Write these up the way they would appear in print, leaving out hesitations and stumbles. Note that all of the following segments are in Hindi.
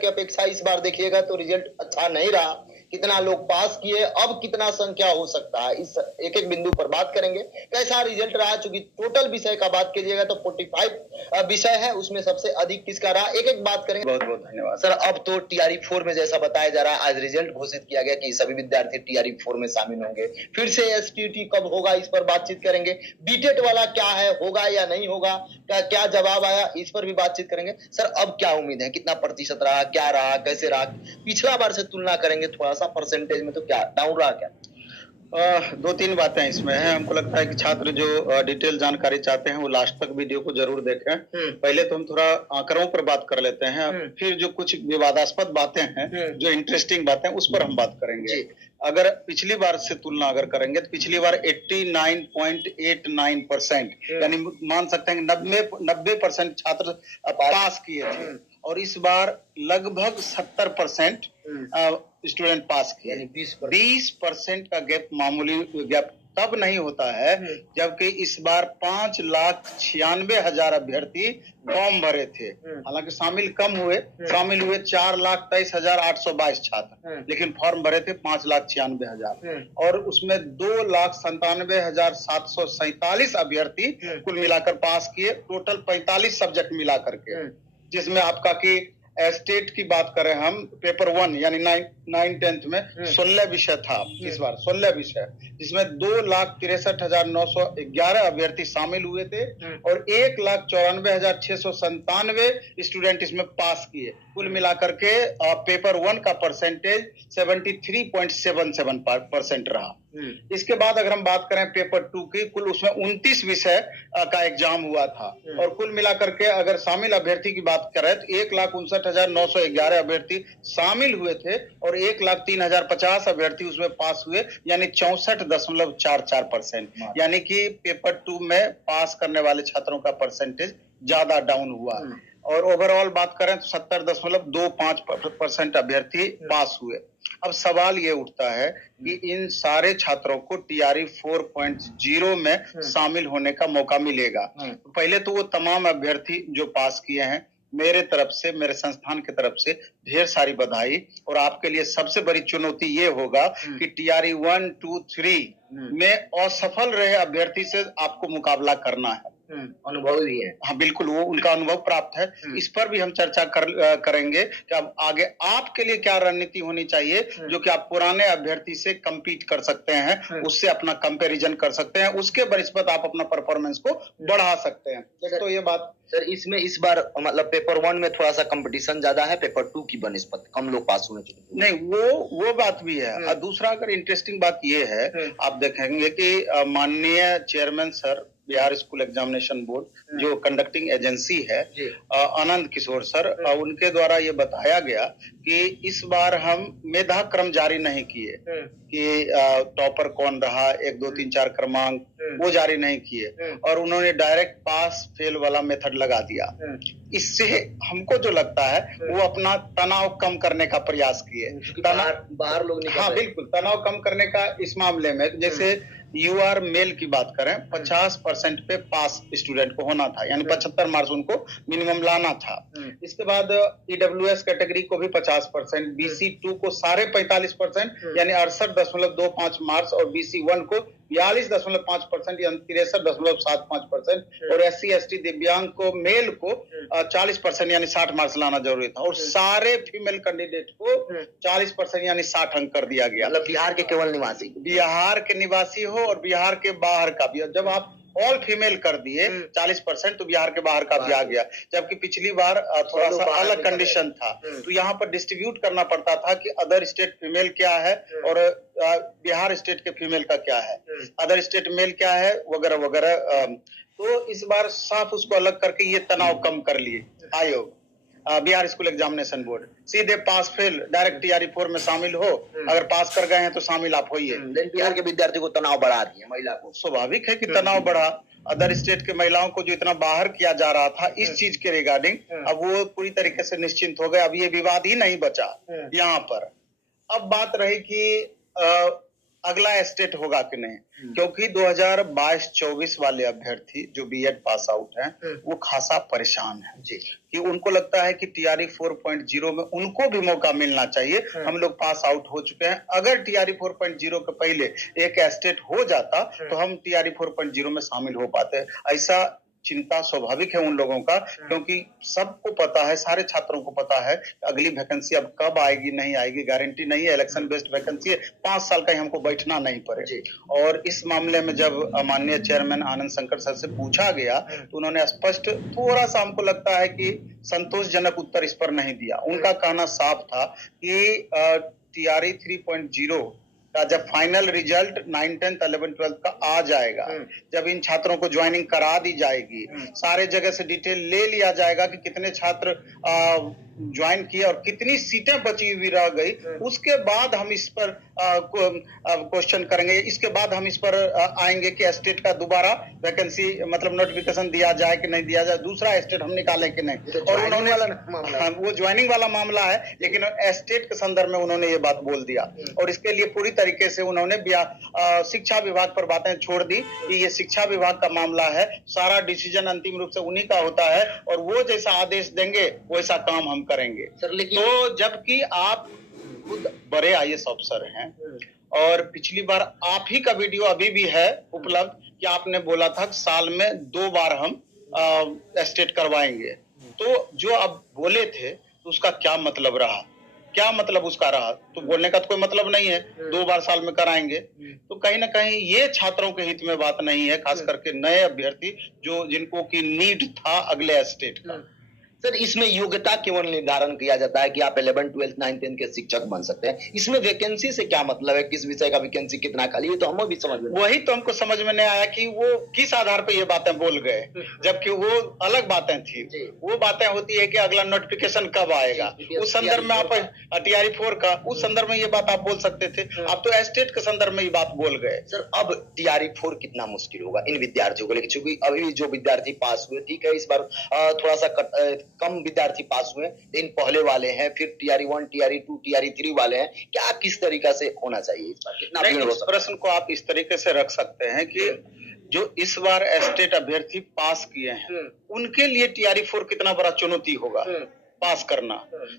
की अपेक्षा इस बार देखिएगा तो रिजल्ट अच्छा नहीं रहा। कितना लोग पास किए, अब कितना संख्या हो सकता है, इस एक एक बिंदु पर बात करेंगे। कैसा रिजल्ट रहा, चूंकि टोटल विषय का बात कीजिएगा तो 45 विषय है, उसमें सबसे अधिक किसका रहा, एक एक बात करेंगे। बहुत बहुत धन्यवाद सर। अब तो टीआरई 4 में जैसा बताया जा रहा है, आज रिजल्ट घोषित किया गया कि सभी विद्यार्थी टीआरई 4 में शामिल होंगे। फिर से एसटीटी कब होगा, इस पर बातचीत करेंगे। बीटेट वाला क्या है, होगा या नहीं होगा, क्या जवाब आया, इस पर भी बातचीत करेंगे। सर अब क्या उम्मीद है, कितना प्रतिशत रहा, क्या रहा, कैसे रहा, पिछला बार से तुलना करेंगे थोड़ा सा परसेंटेज में, तो क्या डाउन रहा क्या? दो तीन बातें इसमें है। हमको लगता है कि छात्र जो डिटेल जानकारी चाहते हैं वो लास्ट तक वीडियो को जरूर देखें। पहले तो हम थोड़ा आंकड़ों पर बात कर लेते हैं, फिर जो कुछ विवादास्पद बातें हैं, जो इंटरेस्टिंग बातें, उस पर हम बात करेंगे। अगर पिछली बार से तुलना अगर करेंगे तो पिछली बार 89.89% यानी मान सकते हैं कि 90% छात्र पास किए थे, और इस बार लगभग 70% स्टूडेंट पास किए। 20% का गैप, मामूली गैप तब नहीं होता है जबकि इस बार 5,96,000 अभ्यर्थी फॉर्म भरे थे। हालांकि शामिल कम हुए, शामिल हुए 4,23,822 छात्र, लेकिन फॉर्म भरे थे 5,96,000, और उसमें 2,97,747 अभ्यर्थी कुल मिलाकर पास किए, टोटल 45 सब्जेक्ट मिला करके, जिसमें आपका कि स्टेट की बात करें हम, पेपर 1 यानी 9-10 में 16 विषय था इस बार, 16 विषय, जिसमें 2,63,911 अभ्यर्थी शामिल हुए थे और 1,94,697 स्टूडेंट इसमें पास किए। कुल मिलाकर के पेपर 1 का परसेंटेज 73.77% रहा। इसके बाद अगर हम बात करें पेपर 2 की, कुल उसमें 29 विषय का एग्जाम हुआ था, और कुल मिलाकर के अगर शामिल अभ्यर्थी की बात करें तो 1,59,911 अभ्यर्थी शामिल हुए थे और 1,03,050 अभ्यर्थी उसमें पास हुए, यानी 64.44%। यानी कि पेपर 2 में पास करने वाले छात्रों का परसेंटेज ज्यादा डाउन हुआ, और ओवरऑल बात करें तो 70.25% अभ्यर्थी पास हुए। अब सवाल ये उठता है कि इन सारे छात्रों को टीआरई 4.0 में शामिल होने का मौका मिलेगा। पहले तो वो तमाम अभ्यर्थी जो पास किए हैं, मेरे तरफ से, मेरे संस्थान की तरफ से ढेर सारी बधाई। और आपके लिए सबसे बड़ी चुनौती ये होगा कि टीआरई 1, 2, 3 में असफल रहे अभ्यर्थी से आपको मुकाबला करना है। अनुभव भी है। हाँ बिल्कुल, वो उनका अनुभव प्राप्त है। इस पर भी हम चर्चा करेंगे कि अब आगे आपके लिए क्या रणनीति होनी चाहिए, जो कि आप पुराने अभ्यर्थी से compete कर सकते हैं, उससे अपना कंपैरिजन कर सकते हैं, उसके बनिस्बत आप अपना परफॉर्मेंस को बढ़ा सकते हैं। तो ये बात सर, इसमें इस बार मतलब पेपर 1 में थोड़ा सा कंपटीशन ज्यादा है, पेपर 2 की बनिस्बत कम लोग पास हुए थे। नहीं, वो बात भी है। और दूसरा अगर इंटरेस्टिंग बात ये है, आप देखेंगे कि माननीय chairman sir, Bihar school examination board जो कंडक्टिंग एजेंसी है, आनंद किशोर सर, उनके द्वारा ये बताया गया कि इस बार हम मेधा क्रम जारी नहीं किए कि टॉपर कौन रहा, 1, 2, 3, 4 क्रमांक, वो जारी नहीं किए, और उन्होंने डायरेक्ट पास फेल वाला मेथड लगा दिया। इससे हमको जो लगता है वो अपना तनाव कम करने का प्रयास किए। बाहर लोग निकल, हाँ बिल्कुल, तनाव कम करने का इस मामले में, जैसे यूआर मेल की बात करें, 50% पे पास स्टूडेंट को होना था, यानी 75 मार्क्स उनको मिनिमम लाना था। इसके बाद ईडब्ल्यूएस कैटेगरी को भी 50%, BC2 को 45% यानी 68.25 मार्क्स, और BC1 को 42.5% यानी 63.75%, और SC/ST दिव्यांग को, मेल को 40% यानी 60 मार्क्स लाना जरूरी था, और सारे फीमेल कैंडिडेट को 40% यानी 60 अंक कर दिया गया। मतलब बिहार के केवल निवासी, बिहार के निवासी हो और बिहार के बाहर का भी। जब आप ऑल फीमेल कर दिए 40%, तो बिहार के बाहर का भी आ गया, जबकि पिछली बार थोड़ा सा अलग कंडीशन था। तो यहाँ पर डिस्ट्रीब्यूट करना पड़ता था कि अदर स्टेट फीमेल क्या है और बिहार स्टेट के फीमेल का क्या है, अदर स्टेट मेल क्या है, वगैरह वगैरह। तो इस बार साफ उसको अलग करके ये तनाव कम कर लिए आयोग, बिहार स्कूल एग्जामिनेशन बोर्ड। सीधे पास फेल डायरेक्ट टीआरई 4 में शामिल हो, अगर पास कर गए हैं तो शामिल आप होइए। बिहार के विद्यार्थी को तनाव बढ़ा दिया, महिला को। स्वाभाविक है कि तनाव बढ़ा। अदर स्टेट के महिलाओं को जो इतना बाहर किया जा रहा था इस चीज के रिगार्डिंग, अब वो पूरी तरीके से निश्चिंत हो गए। अब ये विवाद ही नहीं बचा यहाँ पर। अब बात रही कि अगला स्टेट होगा कि नहीं, क्योंकि 2022-24 वाले अभ्यर्थी जो बीएड पास आउट हैं वो खासा परेशान है जी कि उनको लगता है कि टीआरई 4.0 में उनको भी मौका मिलना चाहिए। हम लोग पास आउट हो चुके हैं, अगर टीआरई 4.0 के पहले एक स्टेट हो जाता तो हम टीआरई 4.0 में शामिल हो पाते। ऐसा चिंता स्वाभाविक है उन लोगों का, क्योंकि सबको पता है, सारे छात्रों को पता है अगली वैकेंसी अब कब आएगी नहीं आएगी गारंटी नहीं है, इलेक्शन बेस्ड वैकेंसी है, 5 साल का ही हमको बैठना नहीं पड़े। और इस मामले में जब माननीय चेयरमैन आनंद शंकर सर से पूछा गया तो उन्होंने स्पष्ट, थोड़ा सा हमको लगता है कि संतोषजनक उत्तर इस पर नहीं दिया। उनका कहना साफ था कि टीआरई 3.0 का जब फाइनल रिजल्ट 9, 10, 11, 12 का आ जाएगा, जब इन छात्रों को ज्वाइनिंग करा दी जाएगी, सारे जगह से डिटेल ले लिया जाएगा कि कितने छात्र ज्वाइन किए और कितनी सीटें बची हुई रह गई, उसके बाद हम इस पर क्वेश्चन करेंगे। इसके बाद हम इस पर आएंगे कि स्टेट का दोबारा वैकेंसी मतलब नोटिफिकेशन दिया जाए कि नहीं दिया जाए, दूसरा स्टेट हम निकालें कि नहीं। और उन्होंने वो ज्वाइनिंग वाला मामला है, लेकिन स्टेट के संदर्भ में उन्होंने ये बात बोल दिया और इसके लिए पूरी तरीके से उन्होंने शिक्षा विभाग पर बातें छोड़ दी कि ये शिक्षा विभाग का मामला है, सारा डिसीजन अंतिम रूप से उन्हीं का होता है और वो जैसा आदेश देंगे वैसा काम हम करेंगे। सर लेकिन तो जबकि आप खुद बड़े आईएएस अफसर हैं और पिछली बार आप ही का वीडियो अभी भी है उपलब्ध कि आपने बोला था कि साल में 2 बार हम स्टेट करवाएंगे, तो जो आप बोले थे तो उसका क्या मतलब रहा, क्या मतलब उसका रहा? तो बोलने का तो कोई मतलब नहीं है, 2 बार साल में कराएंगे। तो कहीं ना कहीं ये छात्रों के हित में बात नहीं है, खास करके नए अभ्यर्थी जो जिनको की नीड था अगले स्टेट का। सर इसमें योग्यता केवल निर्धारण किया जाता है कि आप 11, 12, 9, 10 के शिक्षक बन सकते हैं, इसमें वैकेंसी से क्या मतलब है, किस विषय का वैकेंसी कितना खाली है, तो हमें भी समझ में वही तो हमको समझ में नहीं आया कि वो किस आधार पे ये बातें बोल गए, जबकि वो अलग बातें थी। वो बातें होती है कि अगला नोटिफिकेशन कब आएगा, उस संदर्भ में आप टीआरई 4 का उस संदर्भ में ये बात आप बोल सकते थे, आप तो स्टेट के संदर्भ में ये बात बोल गए। सर अब टीआरई 4 कितना मुश्किल होगा इन विद्यार्थियों को लेकर, क्योंकि अभी जो विद्यार्थी पास हुए, ठीक है इस बार थोड़ा सा कम विद्यार्थी पास हुए, लेकिन पहले वाले हैं, फिर टीआरई 1, टीआरई 2, टीआरई 3 वाले हैं, क्या किस तरीका से होना चाहिए, इस बार कितना भीड़ हो सकता है? प्रश्न को आप इस तरीके से रख सकते हैं कि जो इस बार स्टेट अभ्यर्थी पास किए हैं उनके लिए टीआरई 4 कितना बड़ा चुनौती होगा पास करना।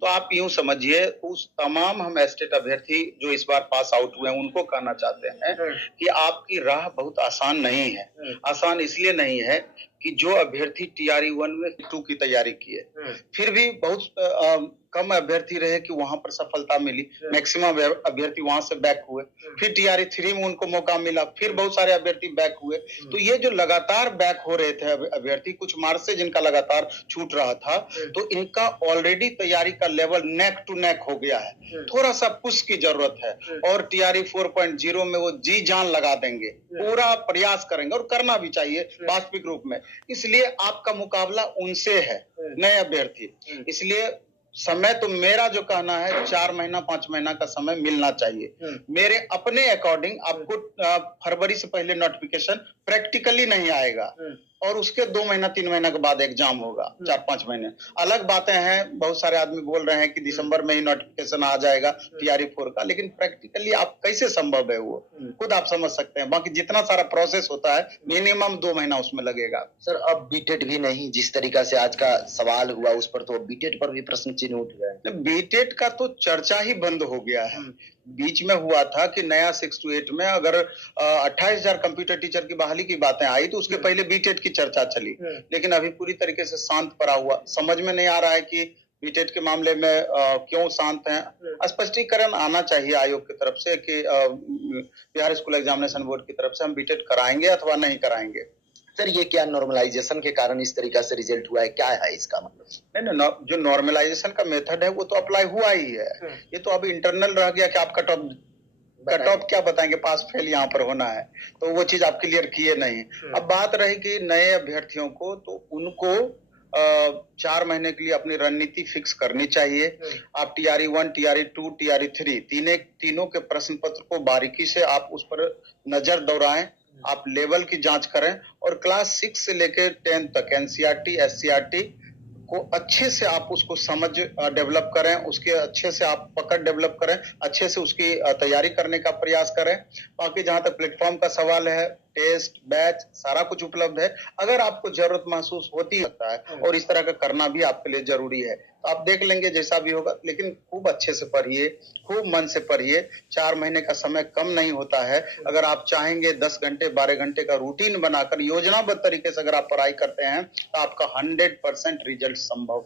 तो आप यूं समझिए, उस तमाम हम स्टेट अभ्यर्थी जो इस बार पास आउट हुए हैं उनको कहना चाहते हैं कि आपकी राह बहुत आसान नहीं है। आसान इसलिए नहीं है कि जो अभ्यर्थी टीआरई 1 में 2 की तैयारी किए, फिर भी बहुत कम अभ्यर्थी रहे कि वहां पर सफलता मिली, मैक्सिमम अभ्यर्थी वहां से बैक हुए, फिर टीआरई 3 में उनको मौका मिला, फिर बहुत सारे अभ्यर्थी बैक हुए। तो ये जो लगातार बैक हो रहे थे अभ्यर्थी, कुछ मार्च से जिनका लगातार छूट रहा था, तो इनका ऑलरेडी तैयारी का लेवल नेक टू नेक हो गया है, थोड़ा सा पुश की जरूरत है और टीआरई 4.0 में वो जी जान लगा देंगे, पूरा प्रयास करेंगे और करना भी चाहिए वास्तविक रूप में। इसलिए आपका मुकाबला उनसे है, नए अभ्यर्थी। इसलिए समय तो मेरा जो कहना है 4 महीना 5 महीना का समय मिलना चाहिए। मेरे अपने अकॉर्डिंग आपको फरवरी से पहले नोटिफिकेशन प्रैक्टिकली नहीं आएगा और उसके 2 महीना 3 महीना के बाद एग्जाम होगा, 4-5 महीने। अलग बातें हैं, बहुत सारे आदमी बोल रहे हैं कि दिसंबर में ही नोटिफिकेशन आ जाएगा टीआरई 4 का, लेकिन प्रैक्टिकली आप कैसे संभव है वो खुद आप समझ सकते हैं। बाकी जितना सारा प्रोसेस होता है मिनिमम 2 महीना उसमें लगेगा। सर अब बीटेट भी नहीं, जिस तरीका से आज का सवाल हुआ उस पर तो बीटेट पर भी प्रश्न चिन्ह उठ गए। बीटेट का तो चर्चा ही बंद हो गया है। बीच में हुआ था कि नया 6 to 8 में अगर 28,000 कंप्यूटर टीचर की बहाली की बातें आई तो उसके पहले बीटेट की चर्चा चली, लेकिन अभी पूरी तरीके से शांत पड़ा हुआ। समझ में नहीं आ रहा है कि बीटेट के मामले में क्यों शांत हैं। स्पष्टीकरण आना चाहिए आयोग की तरफ से कि बिहार स्कूल एग्जामिनेशन बोर्ड की तरफ से हम बीटेट कराएंगे अथवा नहीं कराएंगे। सर ये क्या नॉर्मलाइजेशन के कारण इस तरीका से रिजल्ट हुआ है, क्या है इसका मतलब? नहीं, जो नॉर्मलाइजेशन का मेथड है वो तो अप्लाई हुआ ही है। ये तो अभी इंटरनल रह गया कि आप कट ऑफ क्या बताएंगे, पास फेल यहाँ पर होना है, तो वो चीज आप क्लियर किए नहीं। अब बात रही कि नए अभ्यर्थियों को, तो उनको 4 महीने के लिए अपनी रणनीति फिक्स करनी चाहिए। आप टीआरई 1, टीआरई 2, टीआरई 3 तीनों के प्रश्न पत्र को बारीकी से आप उस पर नजर दौड़ाएं, आप लेवल की जांच करें और क्लास 6 से लेकर 10 तक एनसीईआरटी, एससीईआरटी को अच्छे से आप उसको समझ डेवलप करें, उसके अच्छे से आप पकड़ डेवलप करें, अच्छे से उसकी तैयारी करने का प्रयास करें। बाकी जहां तक प्लेटफॉर्म का सवाल है, टेस्ट, बैच सारा कुछ उपलब्ध है। अगर आपको जरूरत महसूस होती है और इस तरह का करना भी आपके लिए जरूरी है, तो आप देख लेंगे जैसा भी होगा, लेकिन खूब अच्छे से पढ़िए, खूब मन से पढ़िए। 4 महीने का समय कम नहीं होता है। अगर आप चाहेंगे 10 घंटे 12 घंटे का रूटीन बनाकर योजनाबद्ध तरीके से अगर आप पढ़ाई करते हैं तो आपका 100% रिजल्ट संभव